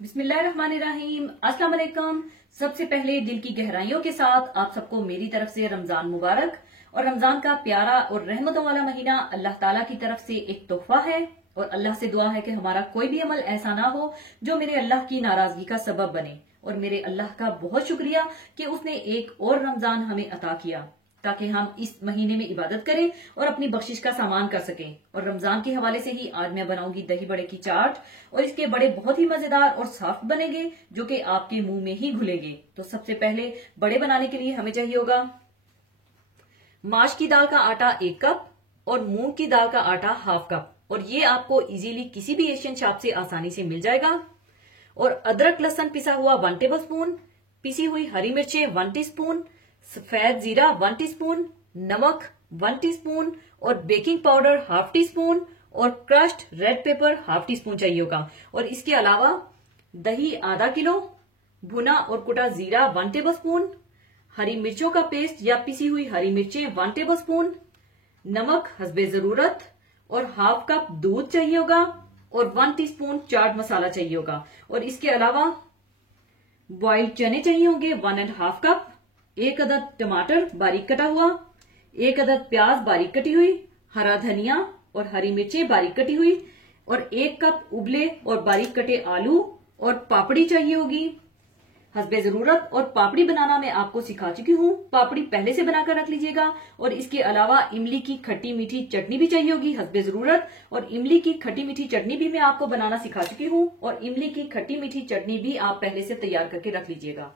बिस्मिल्लाहिर्रहमानिर्रहीम। अस्सलाम वालेकुम। सबसे पहले दिल की गहराइयों के साथ आप सबको मेरी तरफ से रमजान मुबारक। और रमजान का प्यारा और रहमतों वाला महीना अल्लाह ताला की तरफ से एक तोहफा है और अल्लाह से दुआ है कि हमारा कोई भी अमल ऐसा ना हो जो मेरे अल्लाह की नाराजगी का सबब बने। और मेरे अल्लाह का बहुत शुक्रिया कि उसने एक और रमजान हमें अता किया ताकि हम इस महीने में इबादत करें और अपनी बख्शिश का सामान कर सकें। और रमजान के हवाले से ही आज मैं बनाऊंगी दही बड़े की चाट और इसके बड़े बहुत ही मजेदार और सॉफ्ट बनेंगे जो कि आपके मुंह में ही घुलेंगे। तो सबसे पहले बड़े बनाने के लिए हमें चाहिए होगा माश की दाल का आटा 1 कप और मूंग की दाल का आटा ½ कप। और ये आपको इजीली किसी भी एशियन शॉप से आसानी से मिल जाएगा। और अदरक लहसुन पिसा हुआ 1 टेबल स्पून, पिसी हुई हरी मिर्चें 1 टीस्पून, सफेद जीरा 1 टीस्पून, नमक 1 टीस्पून और बेकिंग पाउडर ½ टीस्पून और क्रश्ड रेड पेपर ½ टीस्पून चाहिए होगा। और इसके अलावा दही ½ किलो, भुना और कुटा जीरा 1 टेबल स्पून, हरी मिर्चों का पेस्ट या पिसी हुई हरी मिर्चें 1 टेबल स्पून, नमक हस्बे जरूरत और ½ कप दूध चाहिए होगा और 1 टीस्पून चाट मसाला चाहिए होगा। और इसके अलावा बॉइल्ड चने चाहिए होंगे 1½ कप, 1 अदद टमाटर बारीक कटा हुआ, 1 अदद प्याज बारीक कटी हुई, हरा धनिया और हरी मिर्चें बारीक कटी हुई और 1 कप उबले और बारीक कटे आलू और पापड़ी चाहिए होगी हस्बे जरूरत। और पापड़ी बनाना मैं आपको सिखा चुकी हूँ, पापड़ी पहले से बनाकर रख लीजिएगा। और इसके अलावा इमली की खट्टी मीठी चटनी भी चाहिए होगी हस्बे जरूरत। और इमली की खट्टी मीठी चटनी भी मैं आपको बनाना सिखा चुकी हूँ और इमली की खट्टी मीठी चटनी भी आप पहले से तैयार करके रख लीजिएगा।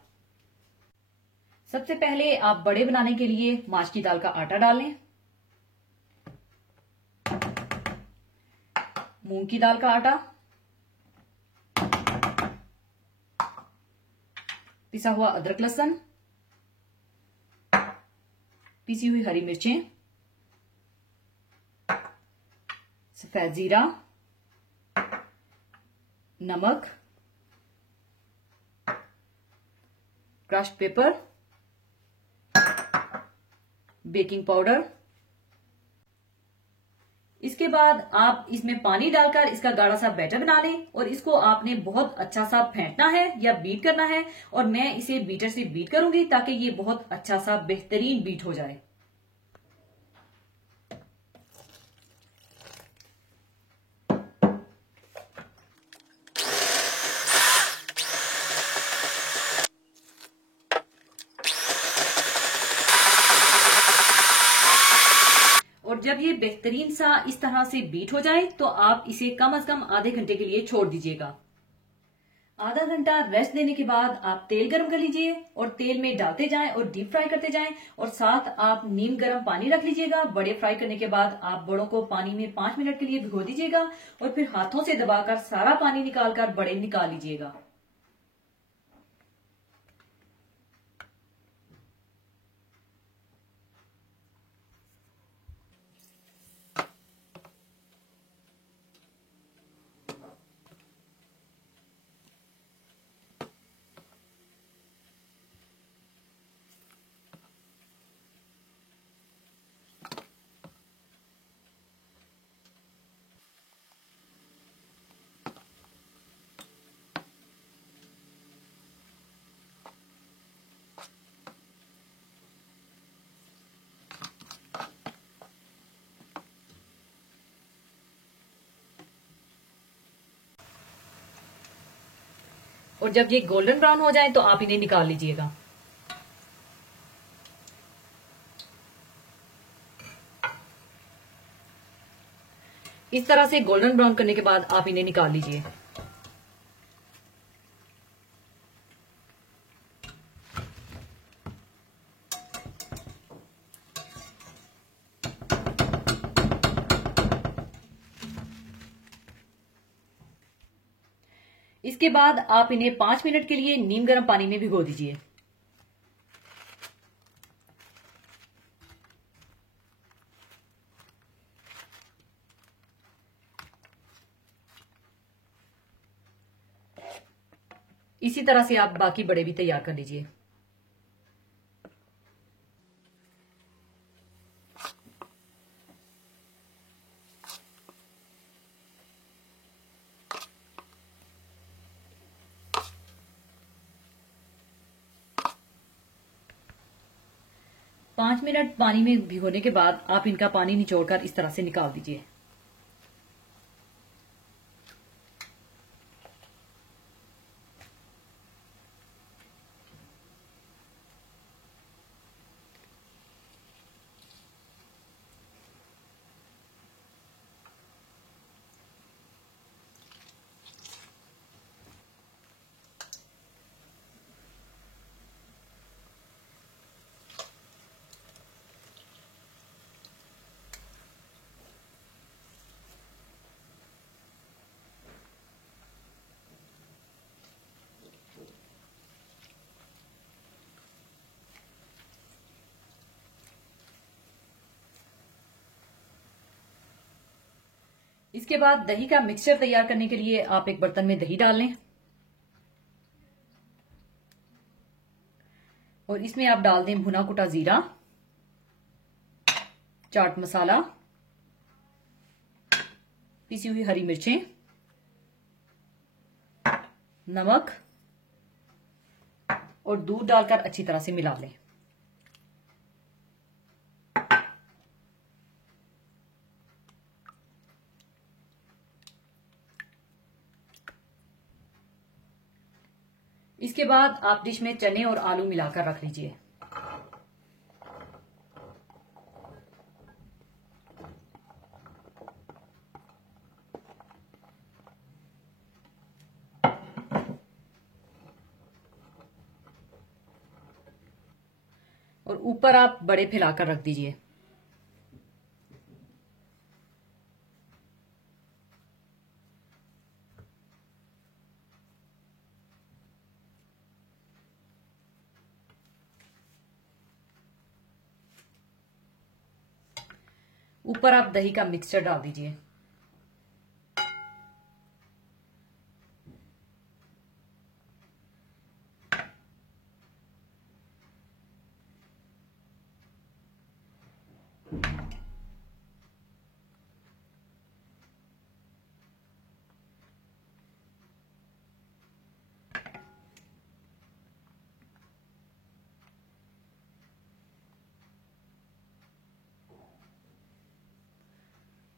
सबसे पहले आप बड़े बनाने के लिए माश की दाल का आटा डालें, मूंग की दाल का आटा, पिसा हुआ अदरक लहसुन, पिसी हुई हरी मिर्चें, सफेद जीरा, नमक, क्रश्ड पेपर, बेकिंग पाउडर। इसके बाद आप इसमें पानी डालकर इसका गाढ़ा सा बैटर बना लें और इसको आपने बहुत अच्छा सा फेंटना है या बीट करना है। और मैं इसे बीटर से बीट करूंगी ताकि ये बहुत अच्छा सा बेहतरीन बीट हो जाए। और जब ये बेहतरीन सा इस तरह से बीट हो जाए तो आप इसे कम से कम आधे घंटे के लिए छोड़ दीजिएगा। आधा घंटा रेस्ट देने के बाद आप तेल गर्म कर लीजिए और तेल में डालते जाएं और डीप फ्राई करते जाएं। और साथ आप नीम गर्म पानी रख लीजिएगा। बड़े फ्राई करने के बाद आप बड़ों को पानी में 5 मिनट के लिए भिगो दीजिएगा और फिर हाथों से दबाकर सारा पानी निकालकर बड़े निकाल लीजिएगा। और जब ये गोल्डन ब्राउन हो जाए तो आप इन्हें निकाल लीजिएगा। इस तरह से गोल्डन ब्राउन करने के बाद आप इन्हें निकाल लीजिए। इसके बाद आप इन्हें 5 मिनट के लिए नीम गर्म पानी में भिगो दीजिए। इसी तरह से आप बाकी बड़े भी तैयार कर लीजिए। 5 मिनट पानी में भिगोने के बाद आप इनका पानी निचोड़कर इस तरह से निकाल दीजिए। इसके बाद दही का मिक्सचर तैयार करने के लिए आप एक बर्तन में दही डाल लें और इसमें आप डाल दें भुना कुटा जीरा, चाट मसाला, पिसी हुई हरी मिर्चें, नमक और दूध डालकर अच्छी तरह से मिला लें। इसके बाद आप डिश में चने और आलू मिलाकर रख लीजिए। और ऊपर आप बड़े फैलाकर रख दीजिए। ऊपर आप दही का मिक्सचर डाल दीजिए।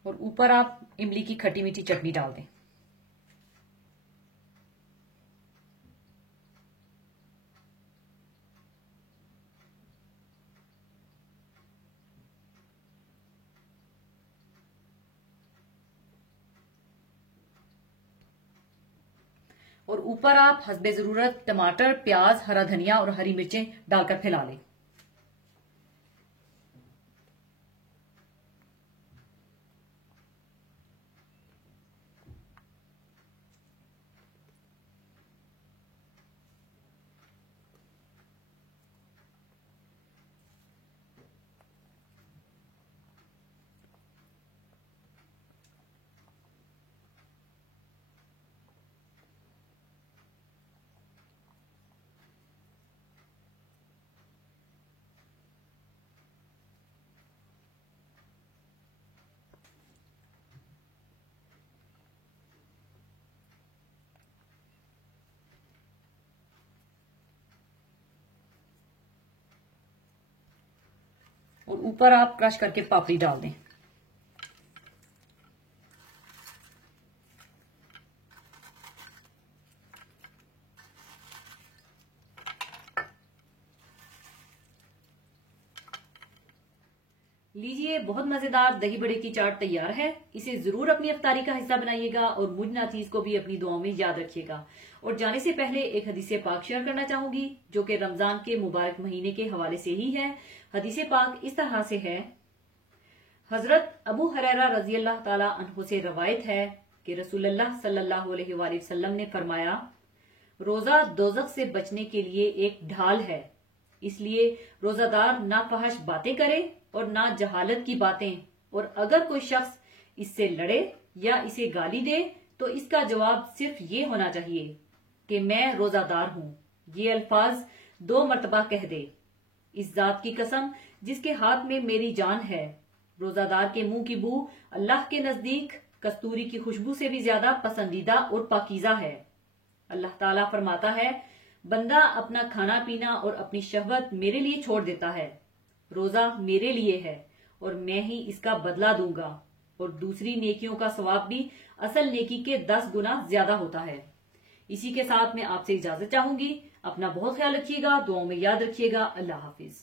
और ऊपर आप इमली की खट्टी मीठी चटनी डाल दें। और ऊपर आप हस्बे जरूरत टमाटर, प्याज, हरा धनिया और हरी मिर्चें डालकर फैला लें। और ऊपर आप क्रश करके पापड़ी डाल दें। लीजिए, बहुत मजेदार दही बड़े की चाट तैयार है। इसे जरूर अपनी इफ्तारी का हिस्सा बनाइएगा और मुझ नाचीज को भी अपनी दुआओं में याद रखिएगा। और जाने से पहले एक हदीसे पाक शेयर करना चाहूंगी जो कि रमजान के मुबारक महीने के हवाले से ही है। हदीसे पाक इस तरह से है। हजरत अबू हुरैरा रजी अल्लाह ताला अन्हु से रवायत है कि रसूलुल्लाह सल्लल्लाहु अलैहि वसल्लम ने फरमाया, रोजा दोजख से बचने के लिए एक ढाल है, इसलिए रोजादार ना फहश बातें करे और ना जहालत की बातें, और अगर कोई शख्स इससे लड़े या इसे गाली दे तो इसका जवाब सिर्फ ये होना चाहिए कि मैं रोजादार हूं। ये अल्फाज 2 मरतबा कह दे। इस जात की कसम जिसके हाथ में मेरी जान है, रोजादार के मुंह की बू अल्लाह के नजदीक कस्तूरी की खुशबू से भी ज्यादा पसंदीदा और पाकीजा है। अल्लाह ताला फरमाता है, बंदा अपना खाना पीना और अपनी शहवत मेरे लिए छोड़ देता है रोजा मेरे लिए है और मैं ही इसका बदला दूंगा, और दूसरी नेकियों का सवाब भी असल नेकी के 10 गुना ज्यादा होता है। इसी के साथ मैं आपसे इजाजत चाहूंगी। अपना बहुत ख्याल रखिएगा, दुआओं में याद रखिएगा। अल्लाह हाफिज।